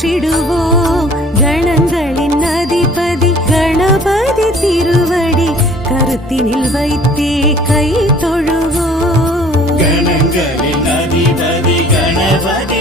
போற்றிடுவோம். கணங்களின் அதிபதி கணபதி திருவடி கருத்தினில் வைத்தே கை தொழுவோம். கணங்களின் அதிபதி கணபதி